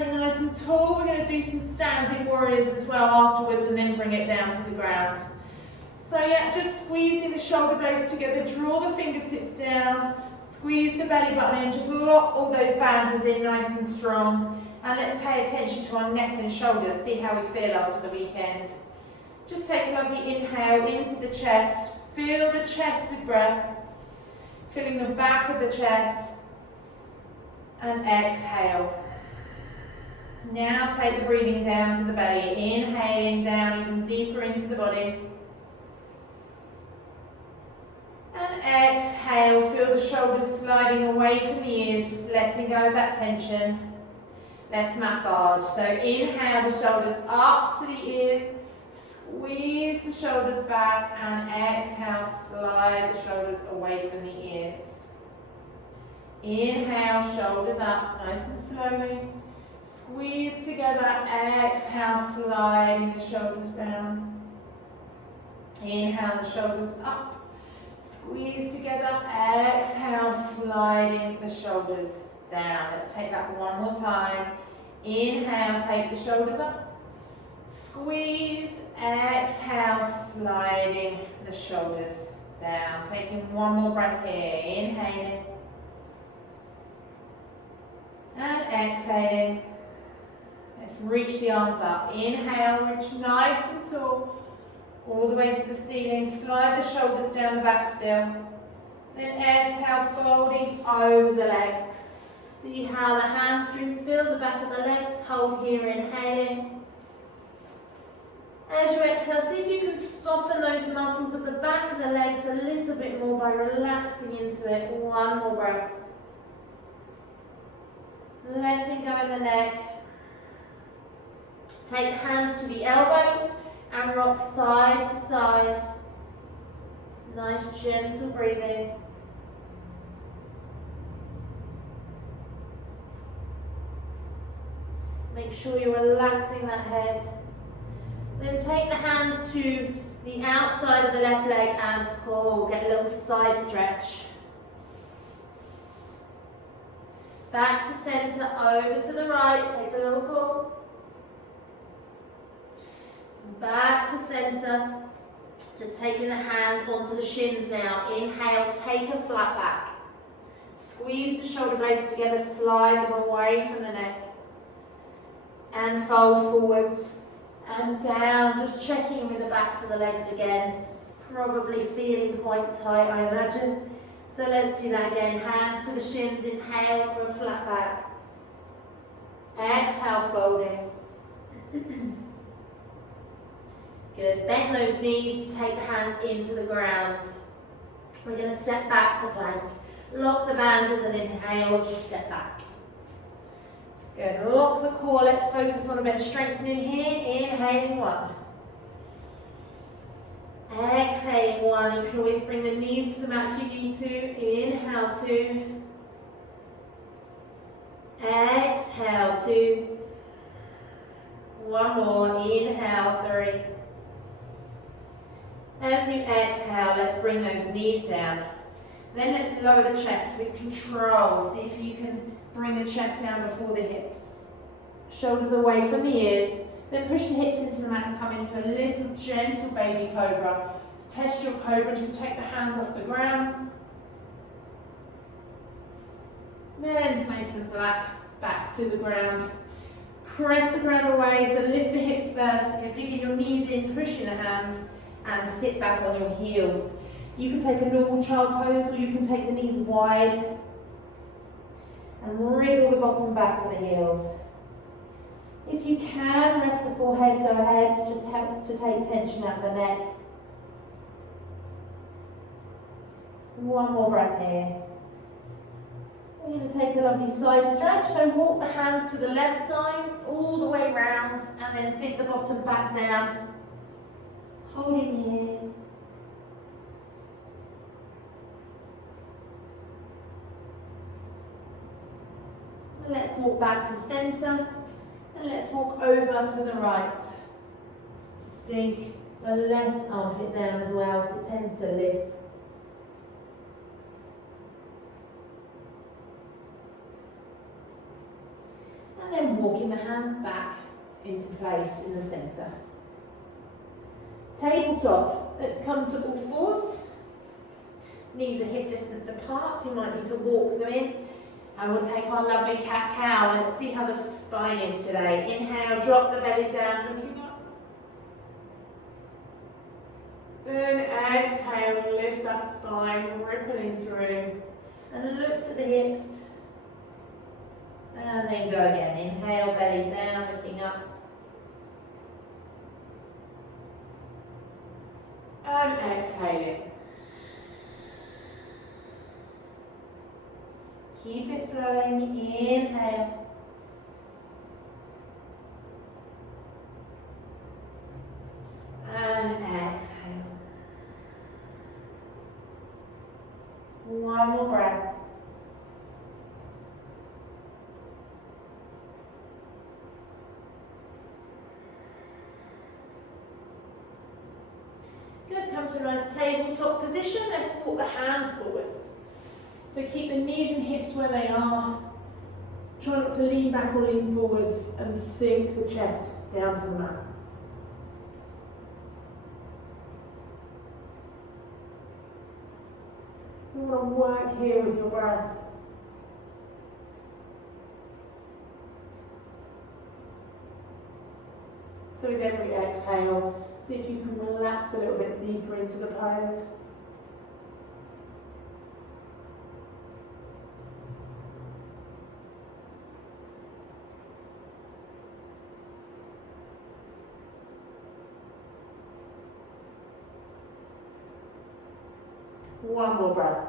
standing nice and tall. We're going to do some standing warriors as well afterwards and then bring it down to the ground. So yeah, just squeezing the shoulder blades together, draw the fingertips down, squeeze the belly button in, just lock all those bands in nice and strong. And let's pay attention to our neck and shoulders, see how we feel after the weekend. Just take a lovely inhale into the chest, fill the chest with breath, filling the back of the chest, and exhale. Now take the breathing down to the belly, inhaling down even deeper into the body. And exhale, feel the shoulders sliding away from the ears, just letting go of that tension. Let's massage. So inhale the shoulders up to the ears, squeeze the shoulders back, and exhale, slide the shoulders away from the ears. Inhale, shoulders up, nice and slowly. Squeeze together, exhale, sliding the shoulders down. Inhale, the shoulders up. Squeeze together, exhale, sliding the shoulders down. Let's take that one more time. Inhale, take the shoulders up. Squeeze, exhale, sliding the shoulders down. Taking one more breath here. Inhaling. And exhaling. Let's reach the arms up. Inhale, reach nice and tall. All the way to the ceiling. Slide the shoulders down the back still. Then exhale, folding over the legs. See how the hamstrings feel, the back of the legs. Hold here, inhaling. As you exhale, see if you can soften those muscles at the back of the legs a little bit more by relaxing into it. One more breath. Letting go of the neck. Take the hands to the elbows and rock side to side. Nice gentle breathing. Make sure you're relaxing that head. Then take the hands to the outside of the left leg and pull. Get a little side stretch. Back to center, over to the right. Take a little pull. Back to center. Just taking the hands onto the shins now. Inhale, take a flat back. Squeeze the shoulder blades together, slide them away from the neck. And fold forwards and down. Just checking with the backs of the legs again. Probably feeling quite tight, I imagine. So let's do that again. Hands to the shins, inhale for a flat back. Exhale, folding. Good, bend those knees to take the hands into the ground. We're going to step back to plank. Lock the bands as an inhale, just step back. Good, lock the core, let's focus on a bit of strengthening here. Inhaling one. Exhaling one. You can always bring the knees to the mat if you need to. Inhale two. Exhale two. One more. Inhale three. As you exhale, let's bring those knees down. Then let's lower the chest with control. See if you can bring the chest down before the hips. Shoulders away from the ears. Then push the hips into the mat and come into a little gentle baby cobra. To test your cobra, just take the hands off the ground. Then place them back to the ground. Press the ground away, so lift the hips first. You're digging your knees in, pushing the hands, and sit back on your heels. You can take a normal child pose, or you can take the knees wide and wriggle the bottom back to the heels. If you can, rest the forehead, go ahead. It just helps to take tension out of the neck. One more breath here. We're going to take a lovely side stretch. So walk the hands to the left side, all the way round, and then sit the bottom back down. Holding here. Let's walk back to center. And let's walk over to the right. Sink the left armpit down as well, because it tends to lift. And then walking the hands back into place in the centre. Tabletop. Let's come to all fours. Knees are hip distance apart, so you might need to walk them in. And we'll take our lovely cat-cow. Let's see how the spine is today. Inhale, drop the belly down, looking up. Then exhale, lift that spine, rippling through. And look to the hips. And then go again. Inhale, belly down, looking up. And exhaling. Keep it flowing. Inhale. And exhale. One more breath. Good, come to a nice tabletop position. Let's walk the hands forwards. So keep the knees and hips where they are. Try not to lean back or lean forwards and sink the chest down to the mat. You want to work here with your breath. So with every exhale, see if you can relax a little bit deeper into the pose. One more breath.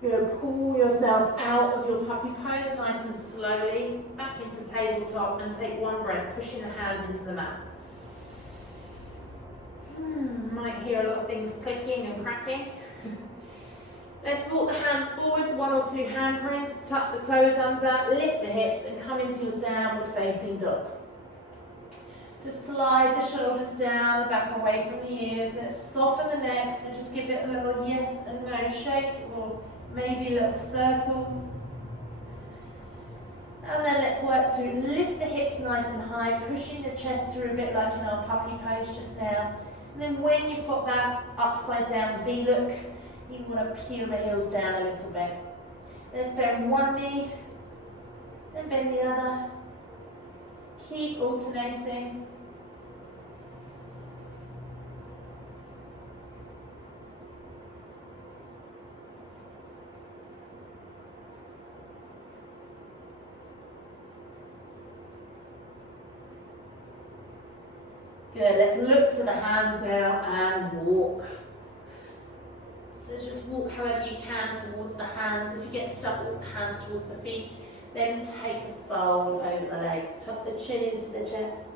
You're going to pull yourself out of your puppy pose nice and slowly, back into tabletop, and take one breath, pushing the hands into the mat. Might hear a lot of things clicking and cracking. Let's walk the hands forwards, one or two handprints, tuck the toes under, lift the hips, and come into your downward facing dog. So slide the shoulders down, the back away from the ears. Let's soften the neck, so just give it a little yes and no shake, or maybe little circles. And then let's work to lift the hips nice and high, pushing the chest through a bit like in our puppy pose just now. And then when you've got that upside down V look, you want to peel the heels down a little bit. Let's bend one knee, then bend the other. Keep alternating. Good, let's look to the hands now and walk. So just walk however you can towards the hands. If you get stuck, walk the hands towards the feet. Then take a fold over the legs. Tuck the chin into the chest.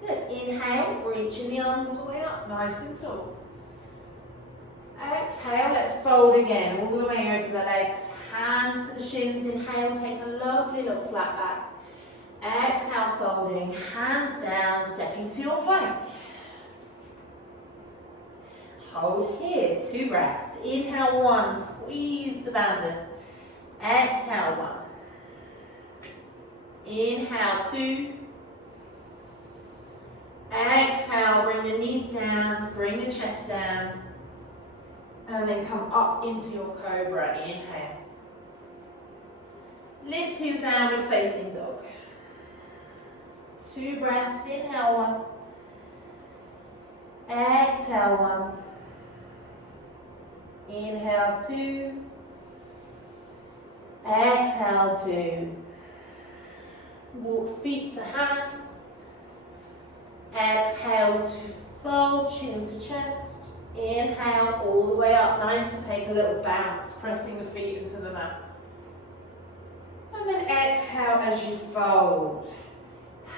Good, inhale, reaching the arms all the way up, nice and tall. Exhale, let's fold again, all the way over the legs. Hands to the shins, inhale, take a lovely little flat back. Exhale, folding, hands down, stepping to your plank. Hold here, 2 breaths. Inhale, 1, squeeze the banders. Exhale, 1. Inhale, 2. Exhale, bring the knees down, bring the chest down. And then come up into your cobra, inhale. Lift to your downward facing dog. 2 breaths, inhale 1. Exhale 1. Inhale 2. Exhale 2. Walk feet to hands. Exhale to fold, chin to chest. Inhale all the way up. Nice to take a little bounce, pressing the feet into the mat. And then exhale as you fold.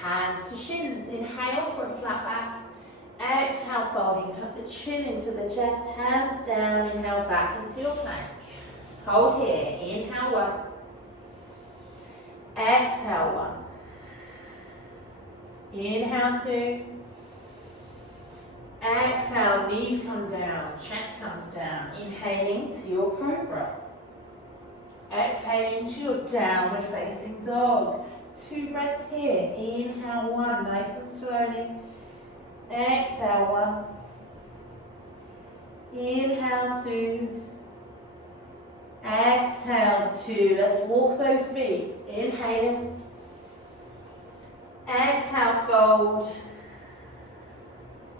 Hands to shins. Inhale for a flat back. Exhale, folding. Tuck the chin into the chest. Hands down. Inhale back into your plank. Hold here. Inhale 1. Exhale 1. Inhale 2. Exhale, knees come down, chest comes down. Inhaling to your cobra. Exhaling to your downward facing dog. 2 breaths here. Inhale 1, nice and slowly. Exhale 1. Inhale 2. Exhale 2. Let's walk those feet. Inhaling. Exhale, fold.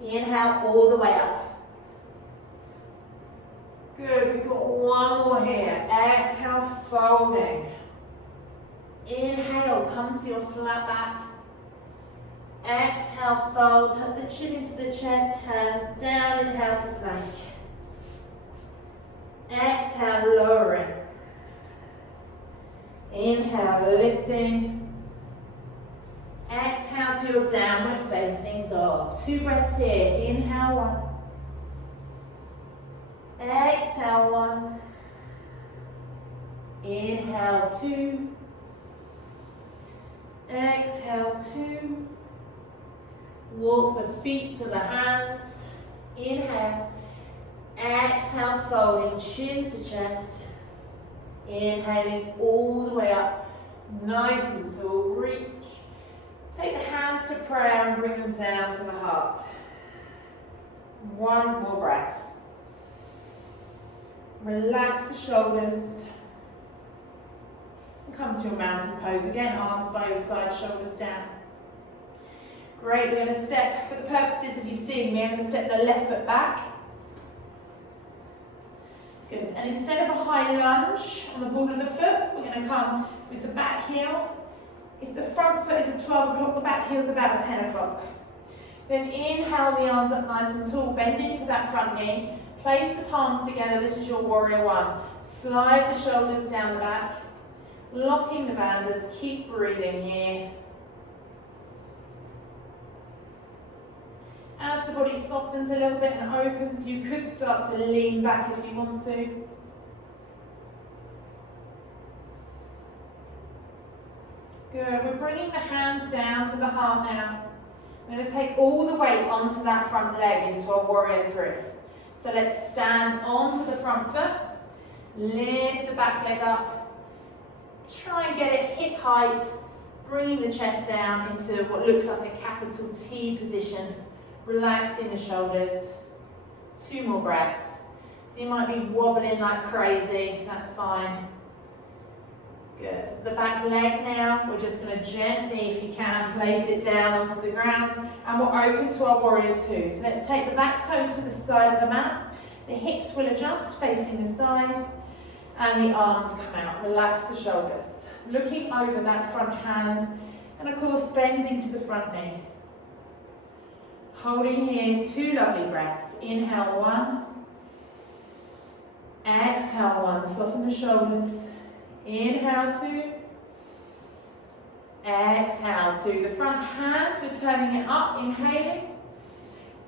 Inhale all the way up. Good, we've got 1 more here. Exhale, folding. Inhale, come to your flat back. Exhale, fold, tuck the chin into the chest, hands down, inhale to plank. Exhale, lowering. Inhale, lifting. Exhale to your downward facing dog. 2 breaths here. Inhale 1. Exhale 1. Inhale 2. Exhale 2. Walk the feet to the hands. Inhale. Exhale, folding chin to chest. Inhaling all the way up. Nice and tall. Reach. Take the hands to prayer and bring them down to the heart. 1 more breath. Relax the shoulders. And come to your mountain pose again, arms by your side, shoulders down. Great, we're going to step, for the purposes of you seeing me, I'm going to step the left foot back. Good, and instead of a high lunge on the ball of the foot, we're going to come with the back heel. If the front foot is at 12 o'clock, the back heel is about 10 o'clock. Then inhale the arms up nice and tall, bend into that front knee, place the palms together, this is your warrior 1. Slide the shoulders down the back, locking the bandhas, keep breathing here. As the body softens a little bit and opens, you could start to lean back if you want to. Good, we're bringing the hands down to the heart now. We're going to take all the weight onto that front leg into our warrior 3. So let's stand onto the front foot, lift the back leg up, try and get it hip height, bringing the chest down into what looks like a capital T position, relaxing the shoulders. 2 more breaths. So you might be wobbling like crazy, that's fine. Good. The back leg now, we're just going to gently, if you can, place it down onto the ground, and we'll open to our warrior 2. So let's take the back toes to the side of the mat. The hips will adjust, facing the side, and the arms come out. Relax the shoulders. Looking over that front hand, and of course bending to the front knee. Holding here 2 lovely breaths. Inhale 1. Exhale 1. Soften the shoulders. Inhale 2. Exhale 2. The front hand, we're turning it up, inhaling.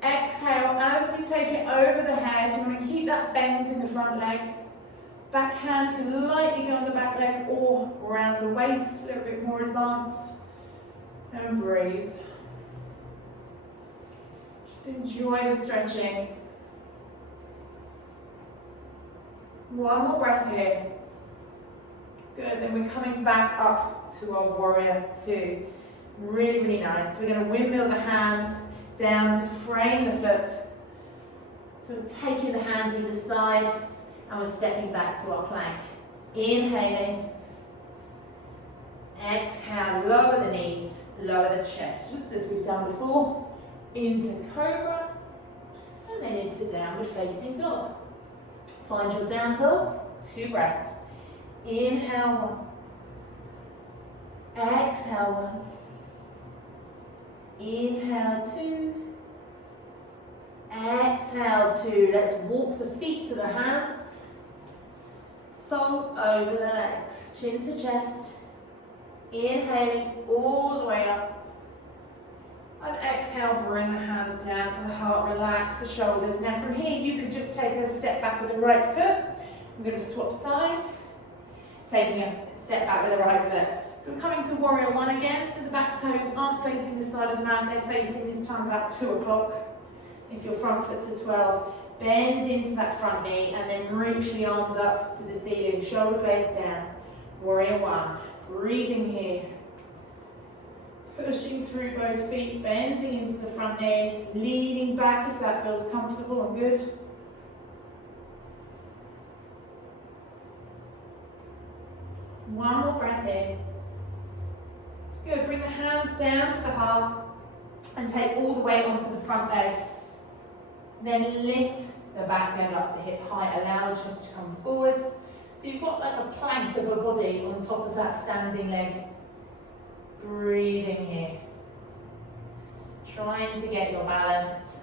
Exhale, as you take it over the head, you want to keep that bend in the front leg. Back hand can lightly go on the back leg or around the waist, a little bit more advanced. And breathe. Just enjoy the stretching. 1 more breath here. Good, then we're coming back up to our warrior 2. Really, really nice. We're going to windmill the hands down to frame the foot. So we're taking the hands either side and we're stepping back to our plank. Inhaling. Exhale, lower the knees, lower the chest, just as we've done before. Into cobra and then into downward facing dog. Find your down dog, 2 breaths. Inhale 1. Exhale 1. Inhale 2. Exhale 2. Let's walk the feet to the hands. Fold over the legs. Chin to chest. Inhaling all the way up. And exhale, bring the hands down to the heart. Relax the shoulders. Now from here, you could just take a step back with the right foot. I'm going to swap sides. Taking a step back with the right foot. So we're coming to warrior 1 again, so the back toes aren't facing the side of the mat, they're facing this time about 2 o'clock. If your front foot's a 12, bend into that front knee and then reach the arms up to the ceiling, shoulder blades down. Warrior one. Breathing here. Pushing through both feet, bending into the front knee, leaning back if that feels comfortable and good. One more breath in. Good, bring the hands down to the heart and take all the weight onto the front leg. Then lift the back leg up to hip height, allow the chest to come forwards. So you've got like a plank of a body on top of that standing leg. Breathing here. Trying to get your balance.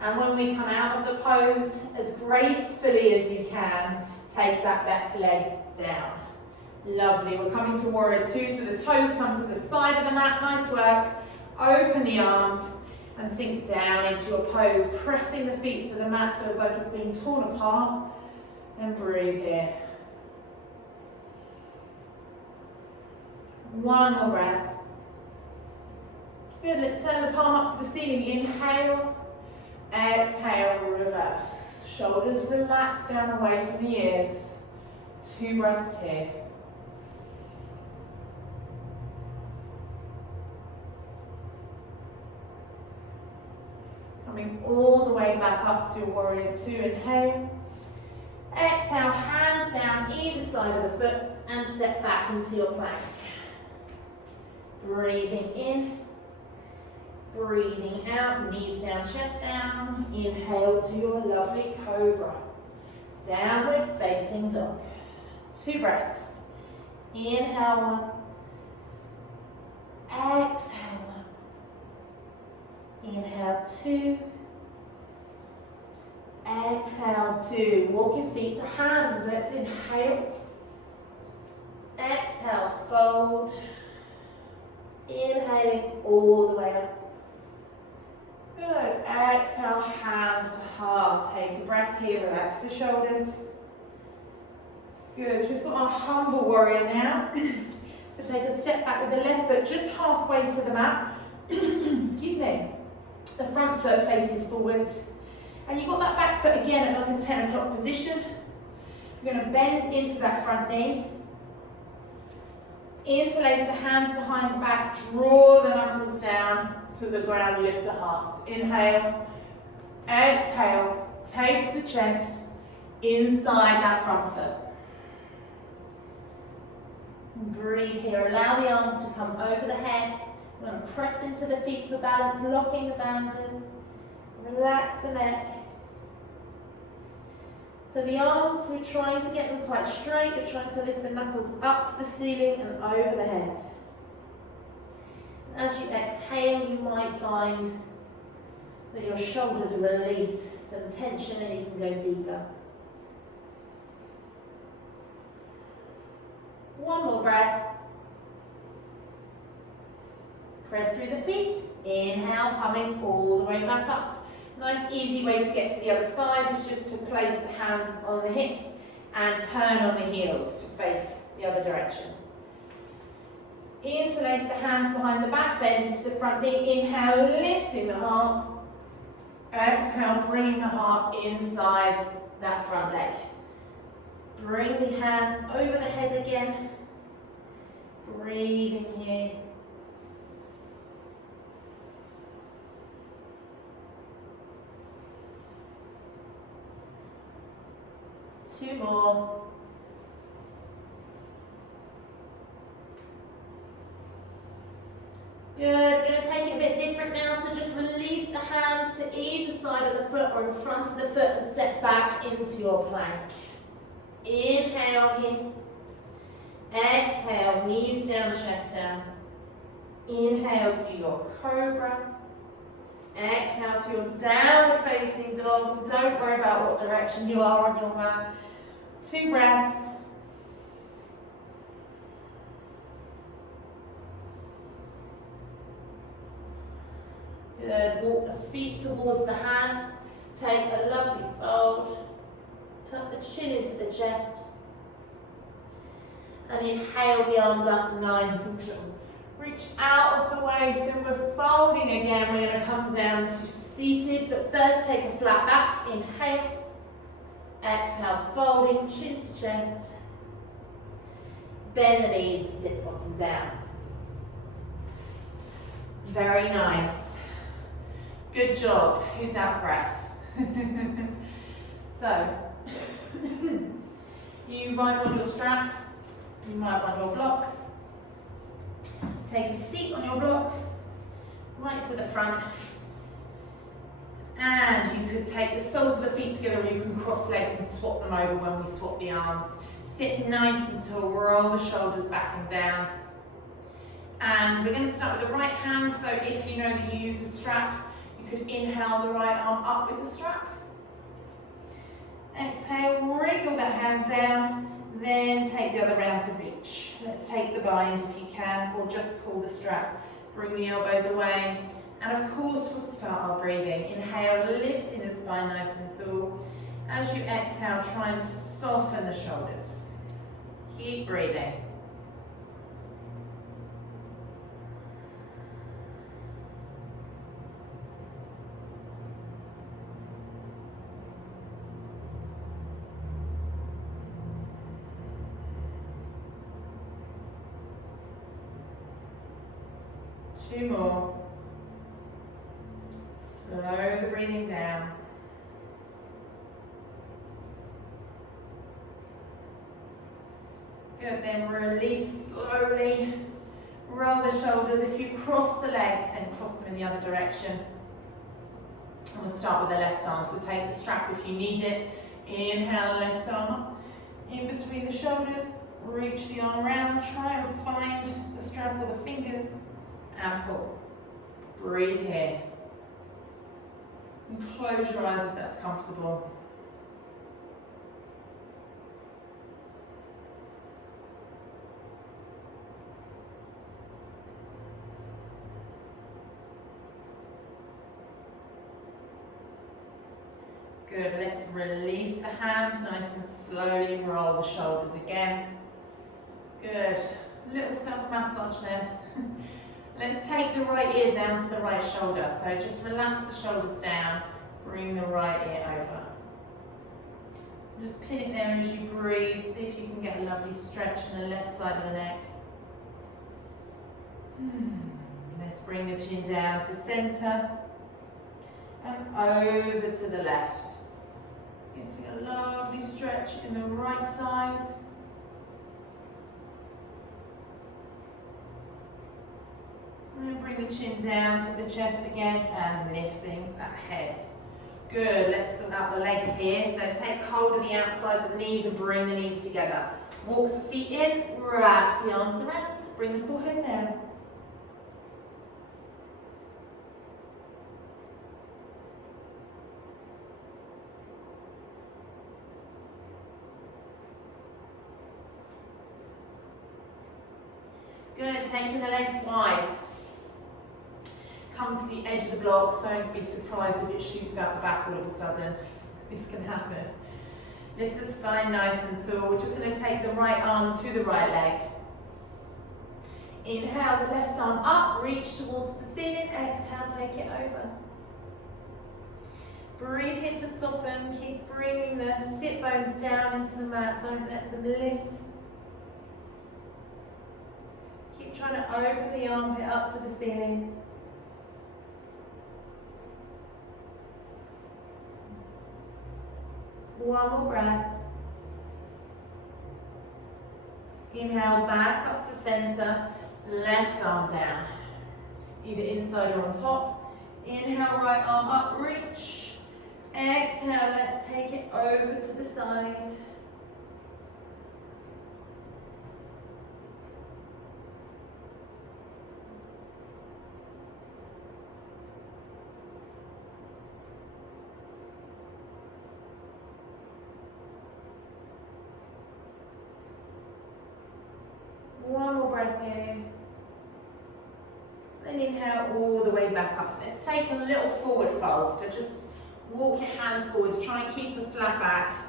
And when we come out of the pose, as gracefully as you can, take that back leg down. Lovely, we're coming to warrior two, so the toes come to the side of the mat, nice work. Open the arms and sink down into your pose, pressing the feet so the mat feels like it's being torn apart. And breathe here. One more breath. Good, let's turn the palm up to the ceiling. Inhale, exhale, reverse. Shoulders relax down away from the ears. 2 breaths here. Coming all the way back up to warrior two, inhale. Exhale, hands down either side of the foot and step back into your plank. Breathing in, breathing out, knees down, chest down. Inhale to your lovely cobra. Downward facing dog. 2 breaths. Inhale 1. Exhale 1. Inhale 2. Exhale 2. Walk your feet to hands. Let's inhale. Exhale, fold. Inhaling all the way up. Good. Exhale, hands to heart. Take a breath here. Relax the shoulders. Good. So we've got our humble warrior now. So take a step back with the left foot just halfway to the mat. Excuse me. The front foot faces forwards. And you've got that back foot again at like a 10 o'clock position. You're going to bend into that front knee. Interlace the hands behind the back. Draw the knuckles down to the ground. Lift the heart. Inhale. Exhale. Take the chest inside that front foot. Breathe here. Allow the arms to come over the head. We're going to press into the feet for balance, locking the banders. Relax the neck. So the arms, we're trying to get them quite straight. We're trying to lift the knuckles up to the ceiling and over the head. As you exhale, you might find that your shoulders release some tension and you can go deeper. One more breath. Press through the feet. Inhale, coming all the way back up. Nice easy way to get to the other side is just to place the hands on the hips and turn on the heels to face the other direction. Interlace the hands behind the back, bend into the front knee. Inhale, lifting the heart. Exhale, bringing the heart inside that front leg. Bring the hands over the head again. Breathing here. Two more. Good. We're going to take it a bit different now. So just release the hands to either side of the foot or in front of the foot and step back into your plank. Inhale here. Exhale, knees down, chest down. Inhale to your cobra. Exhale to your downward facing dog. Don't worry about what direction you are on your mat. 2 breaths. Good. Walk the feet towards the hand. Take a lovely fold. Tuck the chin into the chest. And inhale the arms up nice and tall. Reach out of the waist, and we're folding again. We're going to come down to seated, but first take a flat back. Inhale. Exhale, folding, chin to chest. Bend the knees and sit bottom down. Very nice. Good job. Who's out of breath? So, you might want your strap, you might want your block. Take a seat on your block, right to the front. And you could take the soles of the feet together, or you can cross legs and swap them over when we swap the arms. Sit nice and tall, roll the shoulders back and down. And we're going to start with the right hand, so if you know that you use a strap, you could inhale the right arm up with the strap. Exhale, wriggle that hand down, then take the other round to reach. Let's take the bind if you can, or just pull the strap. Bring the elbows away, and of course we'll start our breathing. Inhale, lifting the spine nice and tall. As you exhale, try and soften the shoulders. Keep breathing. Two more. Slow the breathing down. Good, then release slowly. Roll the shoulders. If you cross the legs, then cross them in the other direction. And we'll start with the left arm. So take the strap if you need it. Inhale, left arm up. In between the shoulders. Reach the arm round. Try and find the strap with the fingers. And pull. Let's breathe here. And close your eyes if that's comfortable. Good, let's release the hands nice and slowly, roll the shoulders again. Good, little self-massage there. Let's take the right ear down to the right shoulder. So just relax the shoulders down, bring the right ear over. Just pin it there as you breathe. See if you can get a lovely stretch in the left side of the neck. Let's bring the chin down to center and over to the left. Getting a lovely stretch in the right side. And bring the chin down to the chest again and lifting that head. Good, let's sort out the legs here. So take hold of the outsides of the knees and bring the knees together. Walk the feet in, wrap the arms around, bring the forehead down. Good, taking the legs wide. Come to the edge of the block. Don't be surprised if it shoots out the back all of a sudden. This can happen. Lift the spine nice and tall. We're just going to take the right arm to the right leg. Inhale the left arm up, reach towards the ceiling. Exhale, take it over. Breathe here to soften. Keep bringing the sit bones down into the mat. Don't let them lift. Keep trying to open the armpit up to the ceiling. One more breath. Inhale, back up to center, left arm down. Either inside or on top. Inhale, right arm up, reach. Exhale, let's take it over to the side. One more breath here. Then inhale all the way back up. Let's take a little forward fold. So just walk your hands forwards. Try and keep the flat back.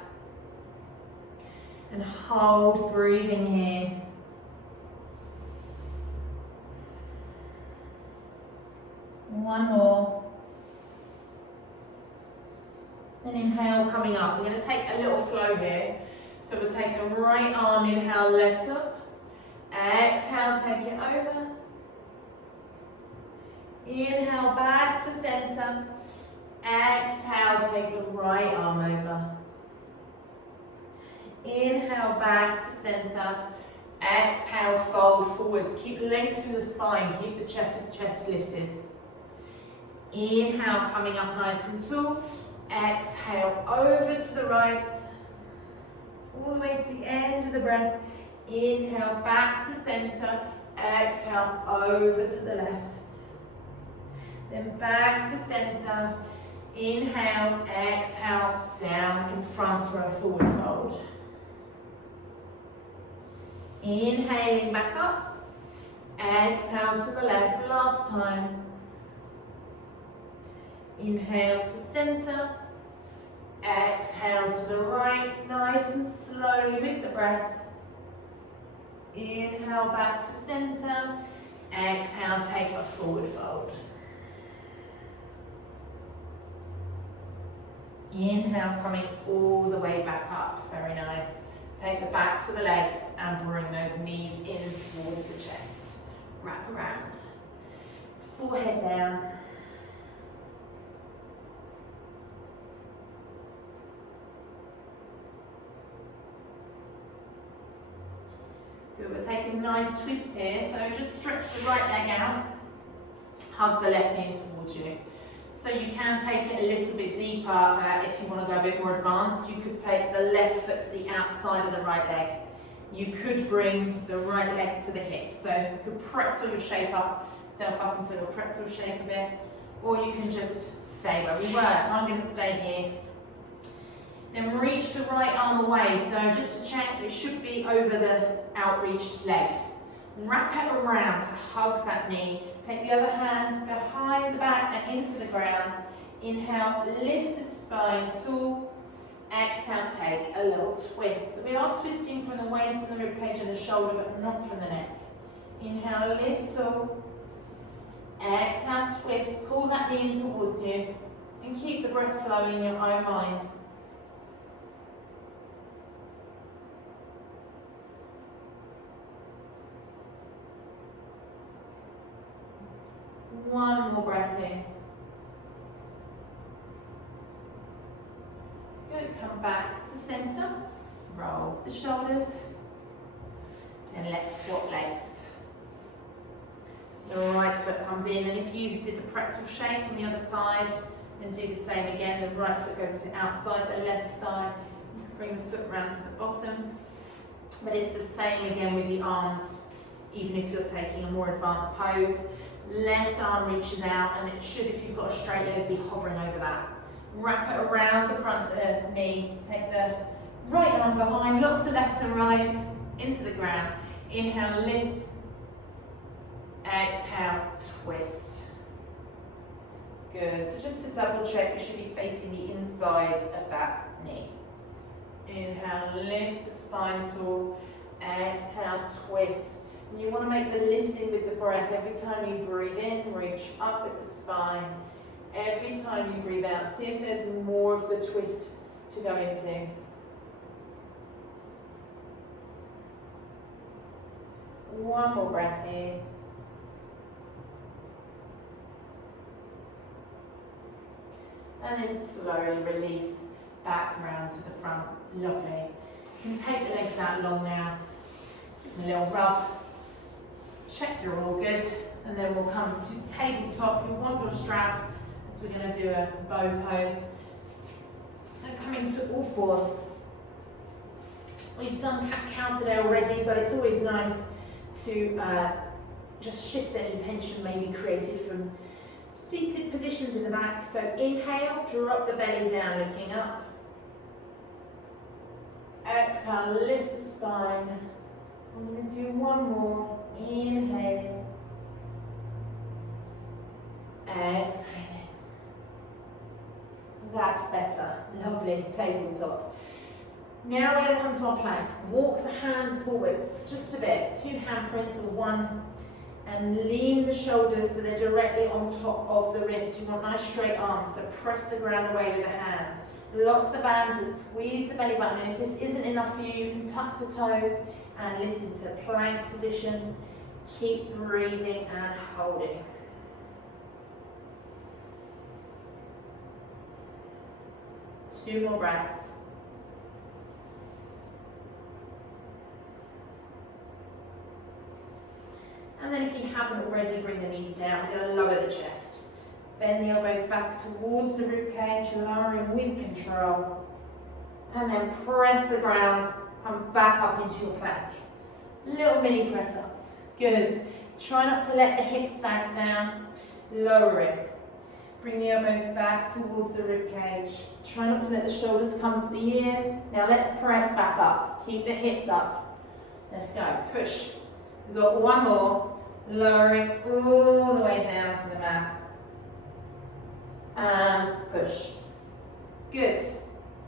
And hold, breathing here. One more. Then inhale, coming up. We're going to take a little flow here. So we'll take the right arm, inhale, left up. Exhale, take it over. Inhale, back to center. Exhale, take the right arm over. Inhale, back to center. Exhale, fold forwards. Keep length through the spine. Keep the chest lifted. Inhale, coming up nice and tall. Exhale, over to the right. All the way to the end of the breath. Inhale, back to center. Exhale, over to the left. Then back to center. Inhale, exhale, down in front for a forward fold. Inhaling back up. Exhale to the left, last time. Inhale to center. Exhale to the right, nice and slowly with the breath. Inhale back to center. Exhale, take a forward fold. Inhale, coming all the way back up. Very nice. Take the backs of the legs and bring those knees in towards the chest. Wrap around. Forehead down. Good, we're taking a nice twist here. So just stretch the right leg out. Hug the left knee towards you. So you can take it a little bit deeper if you want to go a bit more advanced. You could take the left foot to the outside of the right leg. You could bring the right leg to the hip. So you could pretzel your shape up, self up into a pretzel shape a bit. Or you can just stay where we were. So I'm going to stay here. Then reach the right arm away. So just to check, it should be over the outreached leg. Wrap it around to hug that knee. Take the other hand behind the back and into the ground. Inhale, lift the spine tall. Exhale, take a little twist. So we are twisting from the waist and the ribcage and the shoulder, but not from the neck. Inhale, lift tall. Exhale, twist. Pull that knee in towards you. And keep the breath flowing in your own mind. One more breath here. Good, come back to center. Roll the shoulders. And let's swap legs. The right foot comes in, and if you did the pretzel shape on the other side, then do the same again. The right foot goes to outside the left thigh. You can bring the foot round to the bottom. But it's the same again with the arms, even if you're taking a more advanced pose. Left arm reaches out, and it should, if you've got a straight leg, be hovering over that. Wrap it around the front knee. Take the right arm behind, lots of lefts and rights into the ground. Inhale, lift. Exhale, twist. Good. So just to double check, you should be facing the inside of that knee. Inhale, lift the spine tall. Exhale, twist. And you want to make the lifting with the breath. Every time you breathe in, reach up with the spine. Every time you breathe out, see if there's more of the twist to go into. One more breath here. And then slowly release back round to the front. Lovely. You can take the legs out long now. A little rub. Check you're all good. And then we'll come to tabletop. You'll want your strap as we're going to do a bow pose. So coming to all fours. We've done cat cow today already, but it's always nice to just shift any tension maybe created from seated positions in the back. So inhale, drop the belly down, looking up. Exhale, lift the spine. I'm going to do one more. Inhaling. Exhaling. That's better. Lovely. Tabletop. Now we're going to come to our plank. Walk the hands forwards just a bit. 2 handprints or one And lean the shoulders so they're directly on top of the wrist. You want nice straight arms, so press the ground away with the hands. Lock the band to squeeze the belly button, and if this isn't enough for you, you can tuck the toes and lift into plank position. Keep breathing and holding. Two more breaths. And then if you haven't already, bring the knees down. We're going to lower the chest. Bend the elbows back towards the ribcage, lowering with control. And then press the ground, come back up into your plank. Little mini press ups. Good. Try not to let the hips sag down. Lower it. Bring the elbows back towards the ribcage. Try not to let the shoulders come to the ears. Now let's press back up. Keep the hips up. Let's go. Push. We've got one more. Lowering all the way down to the mat. And push. Good.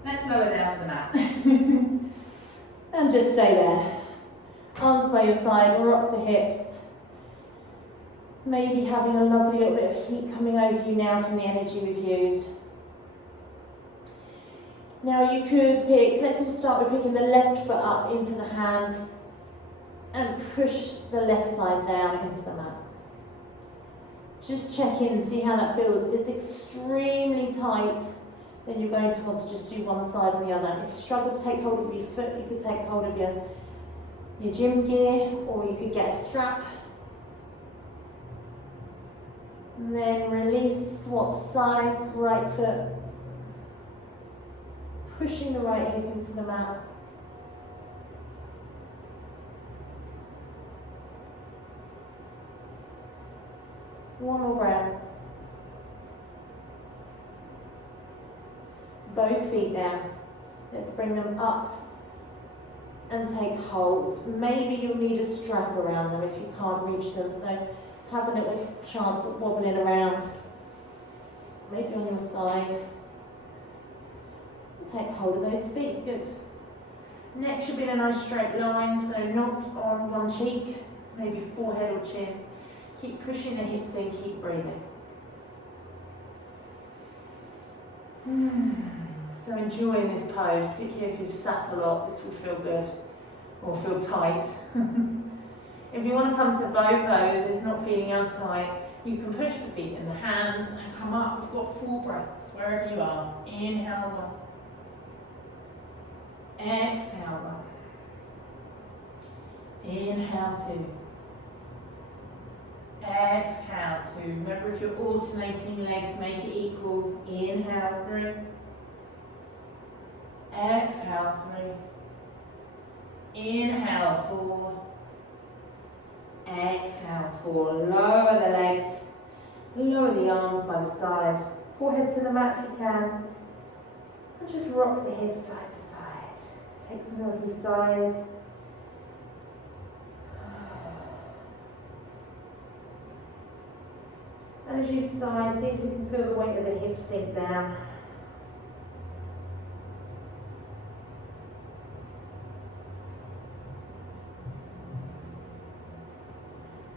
Let's lower down to the mat. And just stay there. Arms by your side, rock the hips. Maybe having a lovely little bit of heat coming over you now from the energy we've used. Now you could pick, let's all start with picking the left foot up into the hands and push the left side down into the mat. Just check in and see how that feels. If it's extremely tight, then you're going to want to just do one side or the other. If you struggle to take hold of your foot, you could take hold of your gym gear, or you could get a strap. And then release, swap sides, right foot. Pushing the right hip into the mat. One more breath. Both feet down. Let's bring them up and take hold. Maybe you'll need a strap around them if you can't reach them, so have a little chance of wobbling around. Maybe on your side. Take hold of those feet, good. Neck should be in a nice straight line, so not on one cheek, maybe forehead or chin. Keep pushing the hips in, keep breathing. So enjoying this pose, particularly if you've sat a lot, this will feel good, or feel tight. If you want to come to bow pose and it's not feeling as tight, you can push the feet in the hands and come up. We've got 4 breaths, wherever you are. Inhale 1. Exhale 1. Inhale 2. Exhale 2. Remember, if you're alternating legs, make it equal. Inhale 3. Exhale 3. Inhale 4. Exhale 4. Lower the legs. Lower the arms by the side. Forehead to the mat if you can. And just rock the hips side to side. Take some lovely sighs. And as you sigh, see if you can feel the weight of the hips sink down.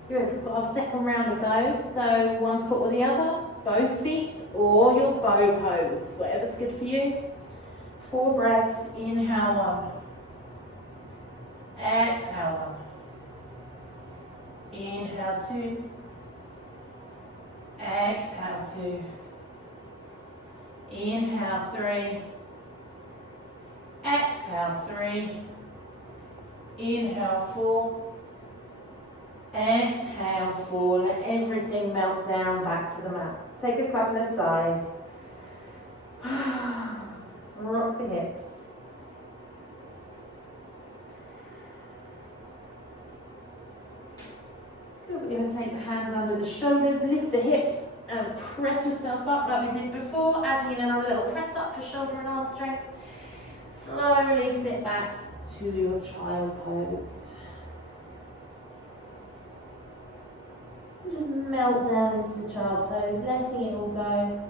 Good, we've got our second round of those. So one foot or the other, both feet, or your bow pose, whatever's good for you. 4 breaths, inhale 1. Exhale 1. Inhale 2. Exhale 2. Inhale 3. Exhale 3. Inhale 4. Exhale 4. Let everything melt down back to the mat. Take a couple of sighs. Rock the hips. Good. We're going to take the hands under the shoulders, lift the hips, and press yourself up like we did before. Adding in another little press up for shoulder and arm strength. Slowly sit back to your child pose. And just melt down into the child pose, letting it all go.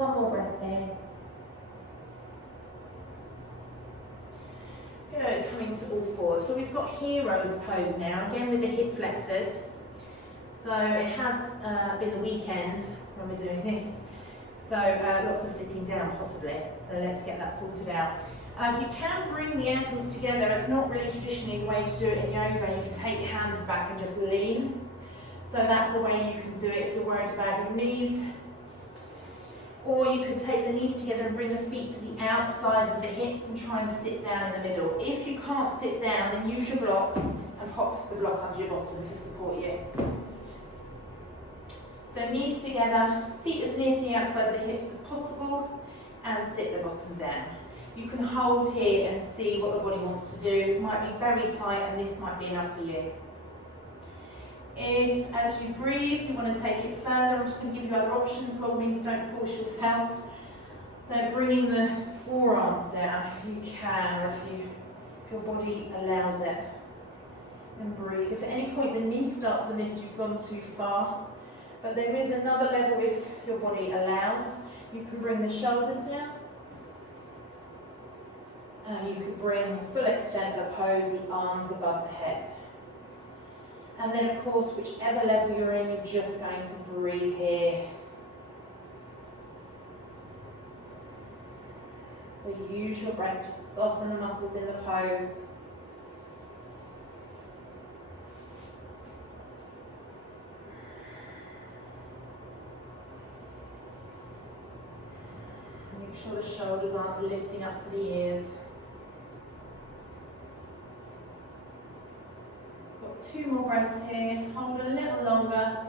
One more breath here. Good, coming to all fours. So we've got hero's pose now, again with the hip flexors. So it has been the weekend when we're doing this. So lots of sitting down possibly. So let's get that sorted out. You can bring the ankles together. It's not really traditionally the way to do it in yoga. You can take your hands back and just lean. So that's the way you can do it if you're worried about your knees. Or you could take the knees together and bring the feet to the outsides of the hips and try and sit down in the middle. If you can't sit down, then use your block and pop the block under your bottom to support you. So knees together, feet as near to the outside of the hips as possible, and sit the bottom down. You can hold here and see what the body wants to do. It might be very tight and this might be enough for you. If, as you breathe, you want to take it further, I'm just going to give you other options. By all means, don't force yourself. So bringing the forearms down if you can, or if your body allows it. And breathe. If at any point the knees start to lift, you've gone too far. But there is another level if your body allows. You can bring the shoulders down. And you could bring the full extent of the pose, the arms above the head. And then of course, whichever level you're in, you're just going to breathe here. So use your breath to soften the muscles in the pose. Make sure the shoulders aren't lifting up to the ears. Got 2 more breaths here. Hold a little longer.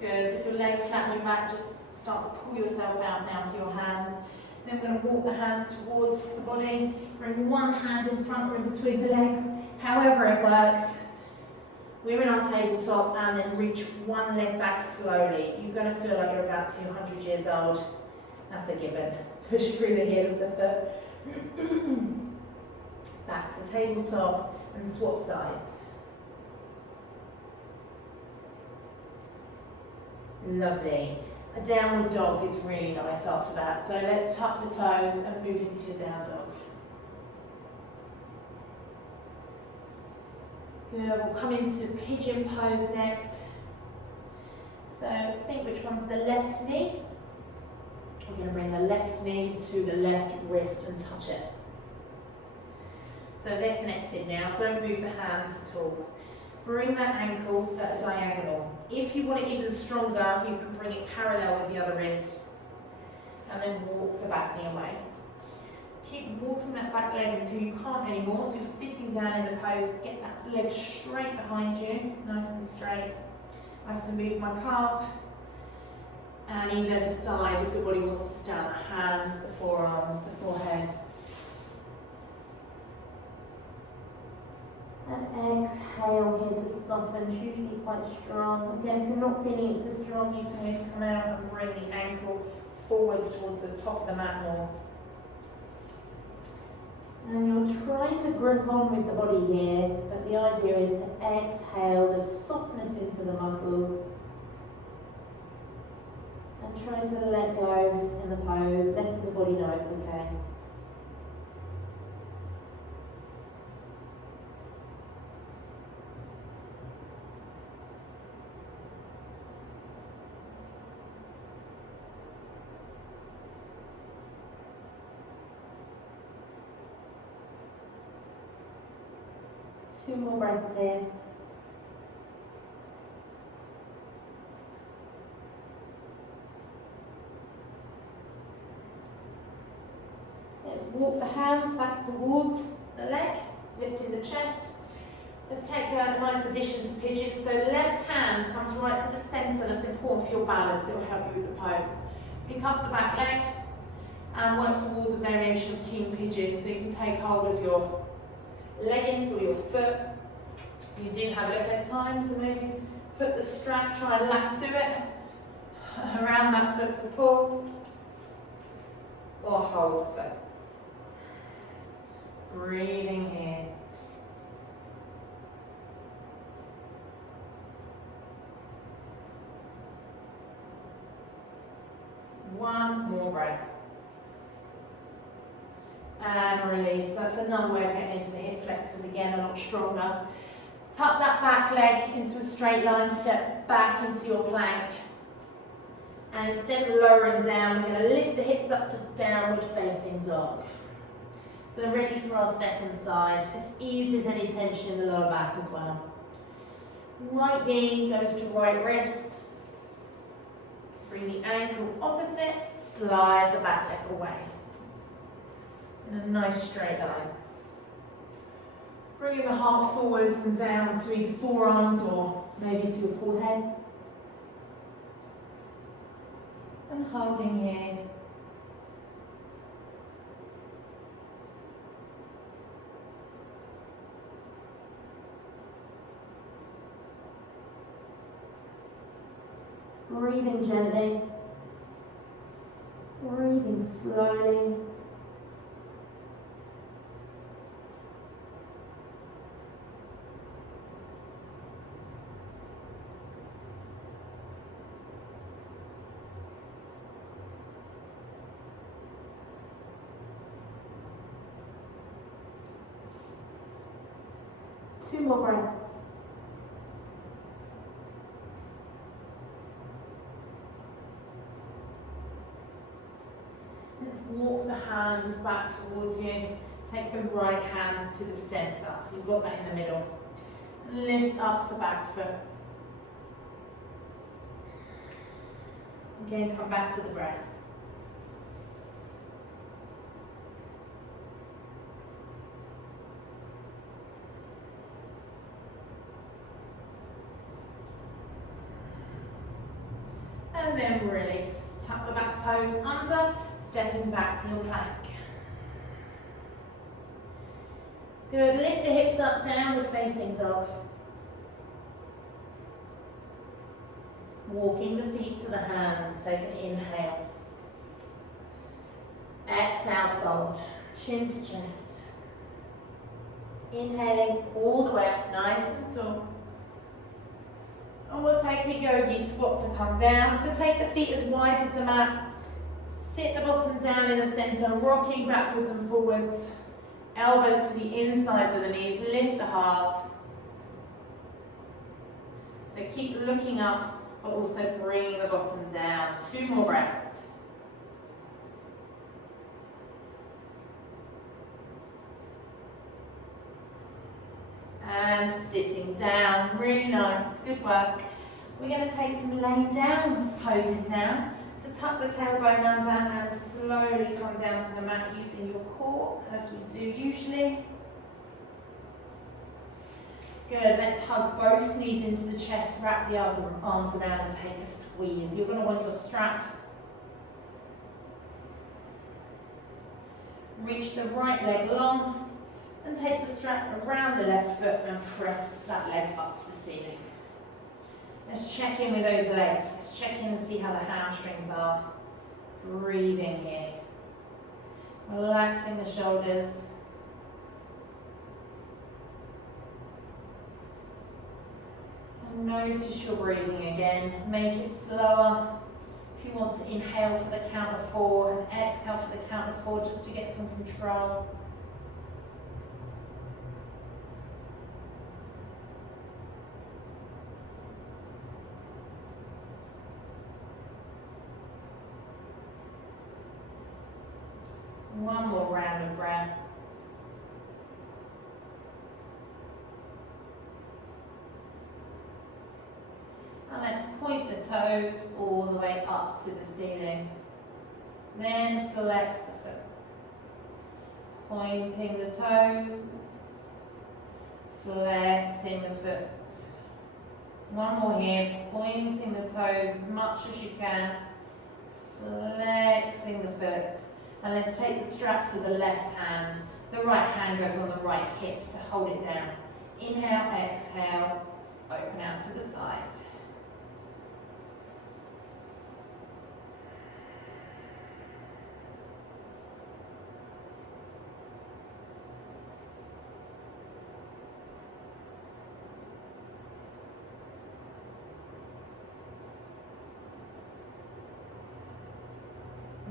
Good. If your leg flattening back, just start to pull yourself out now to your hands. Then we're going to walk the hands towards the body. Bring one hand in front or in between the legs, however it works. We're in our tabletop, and then reach one leg back slowly. You're going to feel like you're about 200 years old. That's a given. Push through the heel of the foot. Back to tabletop and swap sides. Lovely. A downward dog is really nice after that. So let's tuck the toes and move into your down dog. Good, we'll come into pigeon pose next. So think which one's the left knee. We're going to bring the left knee to the left wrist and touch it. So they're connected now. Don't move the hands at all. Bring that ankle at a diagonal. If you want it even stronger, you can bring it parallel with the other wrist. And then walk the back knee away. Keep walking that back leg until you can't anymore. So you're sitting down in the pose. Get that leg straight behind you, nice and straight. I have to move my calf. And either decide if your body wants to stay on the hands, the forearms, the forehead. And exhale here to soften, it's usually quite strong. Again, if you're not feeling it's as strong, you can just come out and bring the ankle forwards towards the top of the mat more. And you're trying to grip on with the body here, but the idea is to exhale the softness into the muscles. And try to let go in the pose, letting the body know it's okay. Two more breaths here. Let's walk the hands back towards the leg, lifting the chest. Let's take a nice addition to pigeon. So left hand comes right to the centre. That's important for your balance. It will help you with the pose. Pick up the back leg and work towards a variation of king pigeon. So you can take hold of your leggings or your foot. You do have a little bit of time to maybe put the strap, try and lasso it around that foot to pull, or hold the foot. Breathing here. One more breath. And release. That's another way of getting into the hip flexors again, a lot stronger. Tuck that back leg into a straight line, step back into your plank. And instead of lowering down, we're going to lift the hips up to downward facing dog. So ready for our second side. This eases any tension in the lower back as well. Right knee goes to right wrist. Bring the ankle opposite, slide the back leg away. In a nice straight line. Bringing the heart forwards and down to either forearms or maybe to your forehead. And holding here. Breathing gently. Breathing slowly. Two more breaths. Let's walk the hands back towards you. Take the right hands to the centre, so you've got that in the middle. Lift up the back foot. Again, come back to the breath. And then release. Tuck the back toes under, stepping back to your plank. Good, lift the hips up, downward facing dog. Walking the feet to the hands, take an inhale. Exhale, fold, chin to chest. Inhaling all the way up, nice and tall. And we'll take a yogi squat to come down. So take the feet as wide as the mat. Sit the bottom down in the centre, rocking backwards and forwards. Elbows to the insides of the knees, lift the heart. So keep looking up, but also bring the bottom down. Two more breaths. And sitting down, really nice, good work. We're going to take some laying down poses now. So tuck the tailbone under and slowly come down to the mat using your core as we do usually. Good, let's hug both knees into the chest, wrap the other arms around and take a squeeze. You're going to want your strap. Reach the right leg long and take the strap around the left foot and press that leg up to the ceiling. Let's check in with those legs. Let's check in and see how the hamstrings are. Breathing here. Relaxing the shoulders. And notice your breathing again. Make it slower. If you want to inhale for the count of 4 and exhale for the count of 4 just to get some control. One more round of breath. And let's point the toes all the way up to the ceiling. Then flex the foot. Pointing the toes. Flexing the foot. One more here. Pointing the toes as much as you can. Flexing the foot. And let's take the strap to the left hand. The right hand goes on the right hip to hold it down. Inhale, exhale, open out to the side.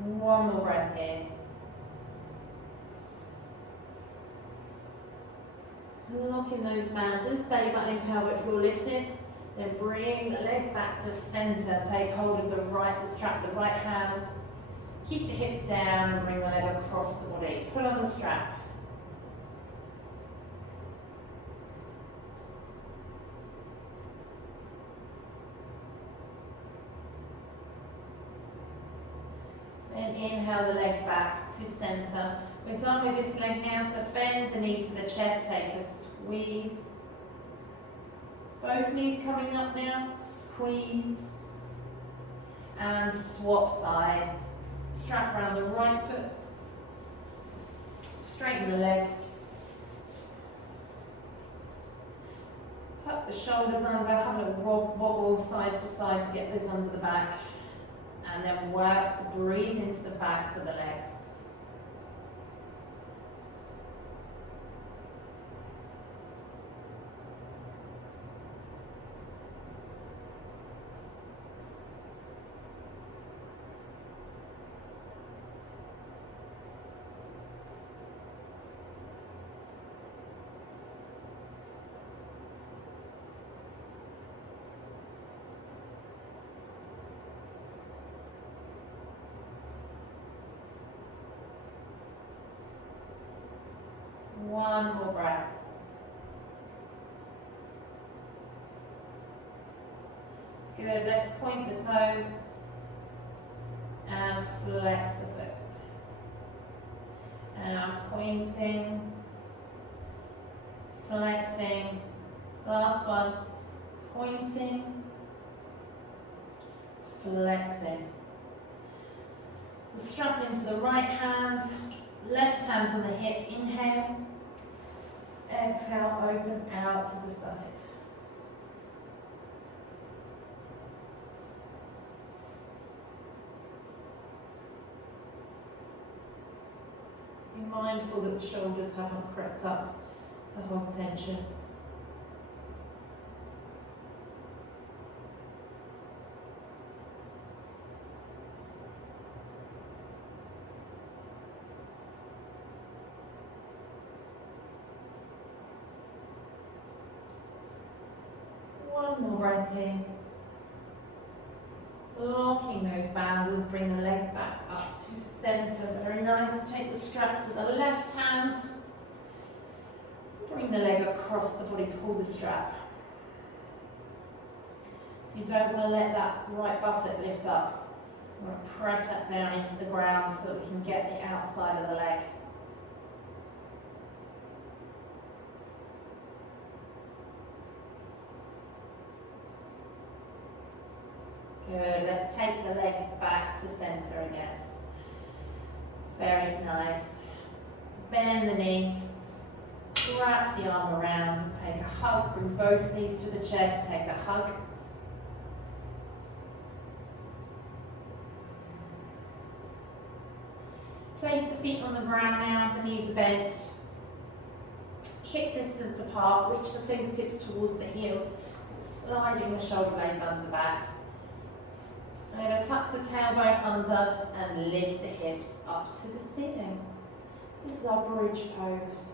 One more breath here. Lock in those mountains, belly button and pelvic floor lifted. Then bring the leg back to centre. Take hold of the strap, the right hand. Keep the hips down and bring the leg across the body. Pull on the strap. Then inhale the leg back to centre. We're done with this leg now, so bend the knee to the chest, take a squeeze. Both knees coming up now, squeeze. And swap sides. Strap around the right foot. Straighten the leg. Tuck the shoulders under, have a little wobble side to side to get this under the back. And then work to breathe into the backs of the legs. One more breath. Good, let's point the toes and flex the foot. And pointing, flexing. Last one, pointing, flexing. The strap into the right hand, left hand on the hip, inhale. Exhale, open out to the side. Be mindful that the shoulders haven't crept up to hold tension. One more breath here. Locking those bands, bring the leg back up to centre. Very nice. Take the strap to the left hand. Bring the leg across the body, pull the strap. So you don't want to let that right buttock lift up. You want to press that down into the ground so that we can get the outside of the leg. Good, let's take the leg back to centre again. Very nice. Bend the knee, wrap the arm around and take a hug. Bring both knees to the chest, take a hug. Place the feet on the ground now, the knees are bent. Hip distance apart, reach the fingertips towards the heels. So sliding the shoulder blades under the back. I'm going to tuck the tailbone under and lift the hips up to the ceiling. This is our bridge pose.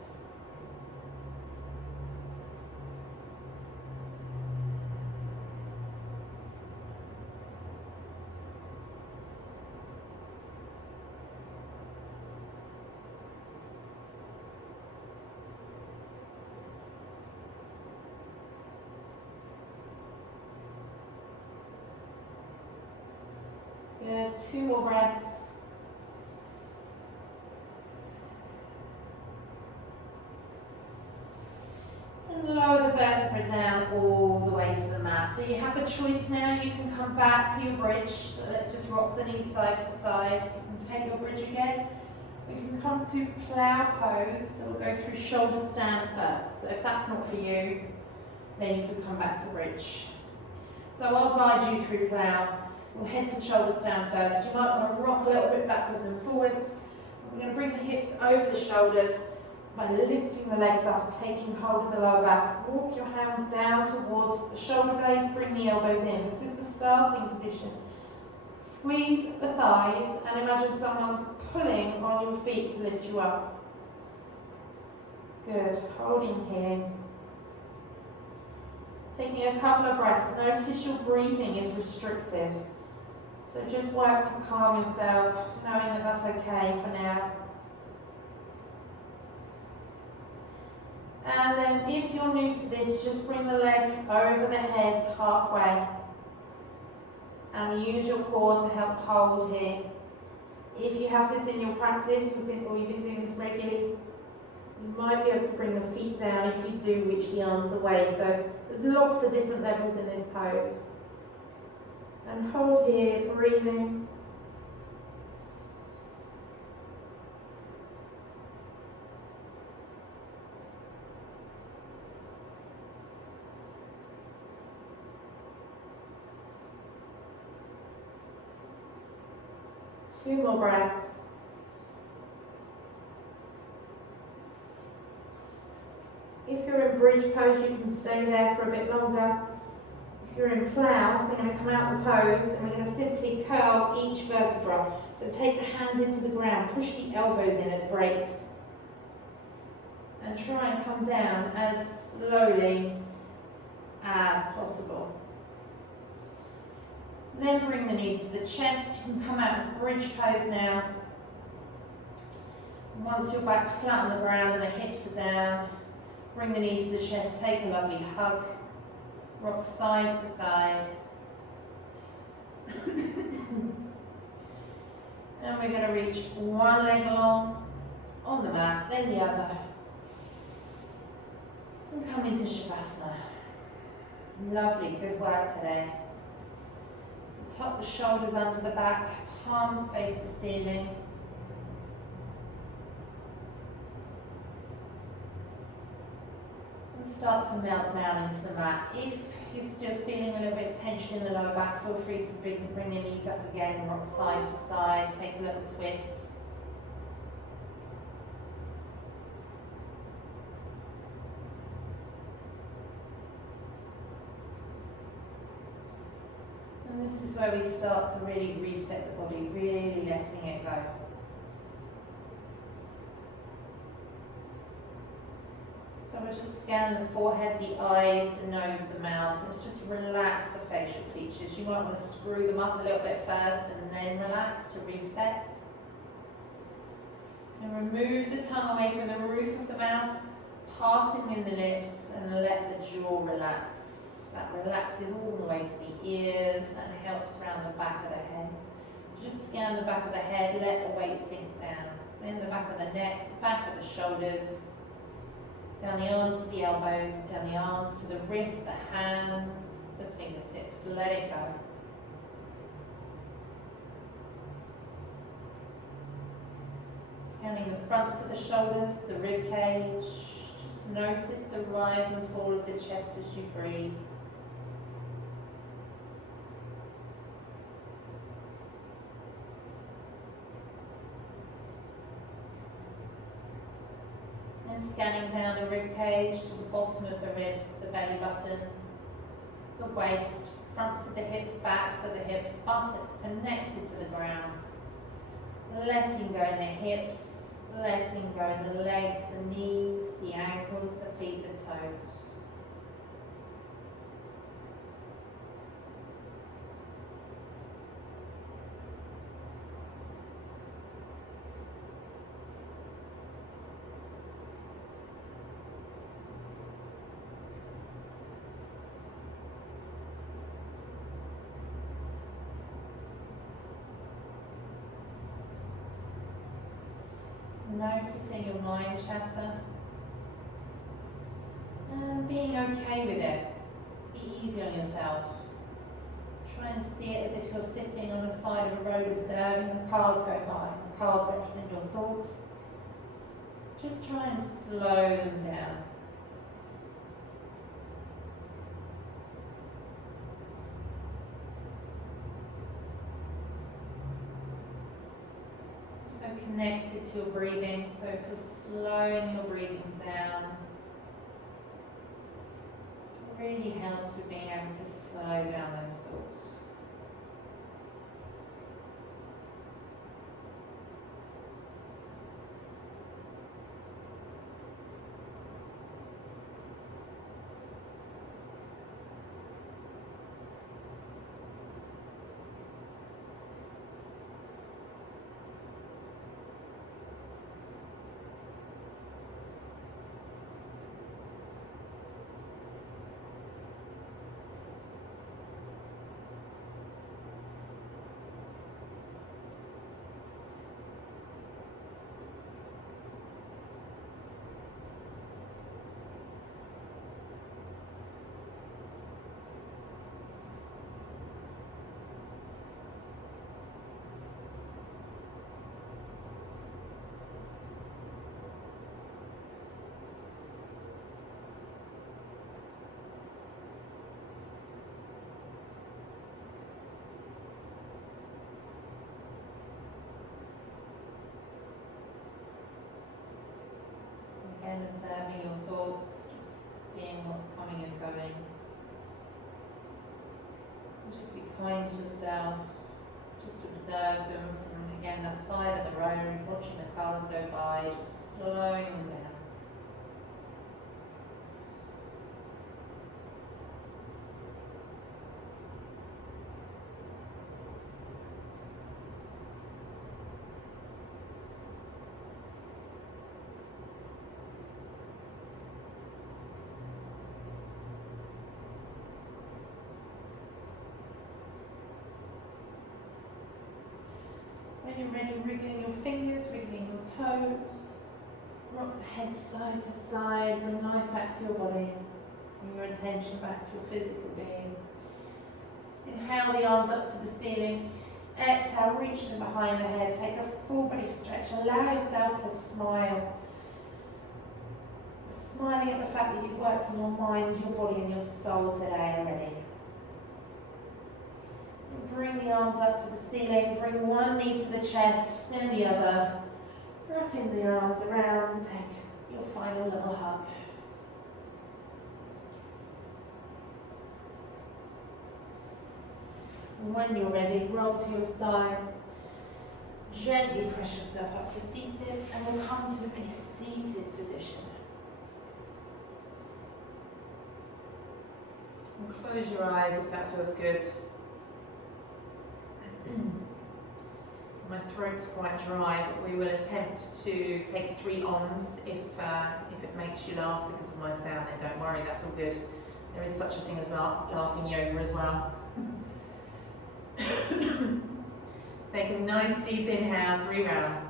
Good, 2 more breaths. And lower the vertebrae down all the way to the mat. So you have a choice now, you can come back to your bridge. So let's just rock the knees side to side. You can take your bridge again. We can come to plough pose. So we'll go through shoulder stand first. So if that's not for you, then you can come back to bridge. So I'll guide you through plough. We'll head to shoulder stand first. You might want to rock a little bit backwards and forwards. We're going to bring the hips over the shoulders by lifting the legs up, taking hold of the lower back. Walk your hands down towards the shoulder blades, bring the elbows in. This is the starting position. Squeeze the thighs and imagine someone's pulling on your feet to lift you up. Good, holding here. Taking a couple of breaths, notice your breathing is restricted. So just work to calm yourself, knowing that that's okay for now. And then if you're new to this, just bring the legs over the head halfway. And use your core to help hold here. If you have this in your practice, or you've been doing this regularly, you might be able to bring the feet down. If you do, reach the arms away. So there's lots of different levels in this pose. And hold here, breathing. Two more breaths. If you're in bridge pose, you can stay there for a bit longer. If you're in plough, we're going to come out the pose and we're going to simply curl each vertebra. So take the hands into the ground, push the elbows in as breaks. And try and come down as slowly as possible. Then bring the knees to the chest. You can come out of bridge pose now. Once your back's flat on the ground and the hips are down, bring the knees to the chest, take a lovely hug. Rock side to side. And we're going to reach one leg along on the mat, then the other. And come into Shavasana. Lovely, good work today. Tuck the shoulders under the back, palms face the ceiling. And start to melt down into the mat. If you're still feeling a little bit of tension in the lower back, feel free to bring your knees up again, rock side to side, take a little twist. And this is where we start to really reset the body, really letting it go. So we'll just scan the forehead, the eyes, the nose, the mouth. Let's just relax the facial features. You might want to screw them up a little bit first and then relax to reset. And remove the tongue away from the roof of the mouth, parting in the lips, and let the jaw relax. That relaxes all the way to the ears and helps around the back of the head. So just scan the back of the head, let the weight sink down. Then the back of the neck, back of the shoulders, down the arms to the elbows, down the arms to the wrists, the hands, the fingertips. Let it go. Scanning the fronts of the shoulders, the rib cage. Just notice the rise and fall of the chest as you breathe. Scanning down the rib cage to the bottom of the ribs, the belly button, the waist, fronts of the hips, backs of the hips, buttocks connected to the ground. Letting go in the hips, letting go in the legs, the knees, the ankles, the feet, the toes. Noticing your mind chatter and being okay with it. Be easy on yourself. Try and see it as if you're sitting on the side of a road observing the cars go by. The cars represent your thoughts. Just try and slow them down. Connected to your breathing, so if you're slowing your breathing down, it really helps with being able to slow down those thoughts. observing your thoughts, just seeing what's coming and going. And just be kind to yourself. Just observe them from, again, that side of the road, watching the cars go by, just slowing them down. When you're ready, wriggling your fingers, wriggling your toes. Rock the head side to side, bring life back to your body. Bring your attention back to your physical being. Inhale the arms up to the ceiling. Exhale, reach them behind the head. Take a full body stretch. Allow yourself to smile. Smiling at the fact that you've worked on your mind, your body and your soul today already. Bring the arms up to the ceiling, bring one knee to the chest, then the other. Wrapping the arms around and take your final little hug. And when you're ready, roll to your sides. Gently press yourself up to seated and we'll come to a seated position. And close your eyes if that feels good. My throat's quite dry, but we will attempt to take 3 ohms if it makes you laugh because of my sound, then don't worry, that's all good. There is such a thing as laughing yoga as well. Take a nice deep inhale, 3 rounds.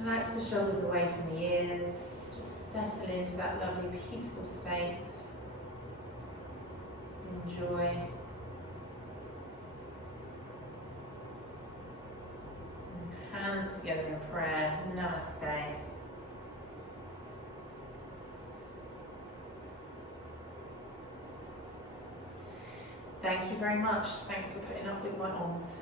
Relax the shoulders away from the ears, just settle into that lovely peaceful state. Enjoy. And hands together in prayer, Namaste. Thank you very much. Thanks for putting up with my arms.